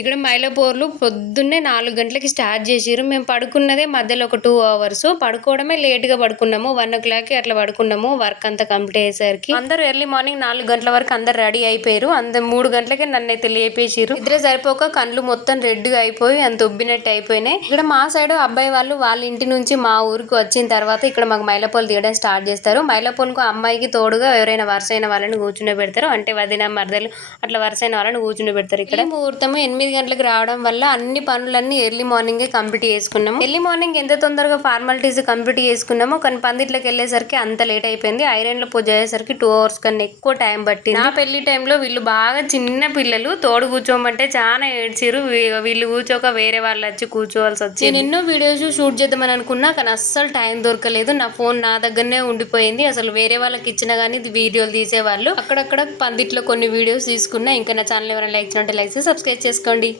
ఇక్కడ మైలపూర్లు పొద్దున్నే 4 గంటలకి స్టార్ట్ చేసిర్రు. మేము పడుకున్నదే మధ్యలో ఒక 2 అవర్స్. పడుకోవడమే లేట్‌గా పడుకున్నాము. 1:00కి అట్లా పడుకున్నాము. వర్క్ అంతా కంప్లీట్ అయ్యేసరికి. అందరూ ఎర్లీ మార్నింగ్ 4 గంటల వరకు అందరూ రెడీ అయిపోయారు. 3 గంటలకే నన్నైతే లేపేసిర్రు. నిద్ర సరిపోక కళ్ళు మొత్తం రెడ్‌గా అయిపోయి అంత ఉబ్బినట్టు అయిపోయినాయి. ఇక్కడ మా సైడ్ అబ్బాయి వాళ్ళు వాళ్ళ ఇంటి నుంచి మా ఊరికి వచ్చిన తర్వాత ఇక్కడ మాకు మైలపూలు తీయడం స్టార్ట్ చేస్తారు. మైలపూలకు అమ్మాయికి తోడుగా ఎవరైనా వరుసైన వాళ్ళని కూర్చుండబెడతారు. అంటే వదిన, మరదలు అట్లా వరుసైన వాళ్ళని కూర్చుండబెడతారు. ఇక్కడ ముహూర్తం 8 గంటలకు రావడం వల్ల అన్ని పనులన్నీ ఎర్లీ మార్నింగే కంప్లీట్ చేసుకున్నాము. ఎర్లీ మార్నింగ్ ఎంత తొందరగా ఫార్మాలిటీస్ కంప్లీట్ చేసుకున్నామో కానీ పందిట్లోకి వెళ్ళేసరికి అంత లేట్ అయిపోయింది. ఐరన్ లో పూజ అయ్యేసరికి 2 అవర్స్ కన్నా ఎక్కువ టైం పట్టింది. నా పెళ్లి టైంలో వీళ్ళు బాగా చిన్న పిల్లలు తోడు కూర్చోమంటే చాలా ఏడ్చిరు. వీళ్ళు కూర్చోక వేరే వాళ్ళు వచ్చి కూర్చోవాల్సి వచ్చింది. నేను ఎన్నో వీడియోస్ షూట్ చేద్దామని అనుకున్నా కానీ అస్సలు టైం దొరకలేదు. నా ఫోన్ నా దగ్గరనే ఉండిపోయింది. అసలు వేరే వాళ్ళకి ఇచ్చినా కానీ వీడియోలు తీసేవాళ్ళు. అక్కడక్కడ పందిట్లో కొన్ని వీడియోస్ తీసుకున్నా. ఇంకా నా ఛానల్ ఎవరైనా లైక్ చేయండి, లైక్ చేసి సబ్స్క్రైబ్ చేసుకోండి.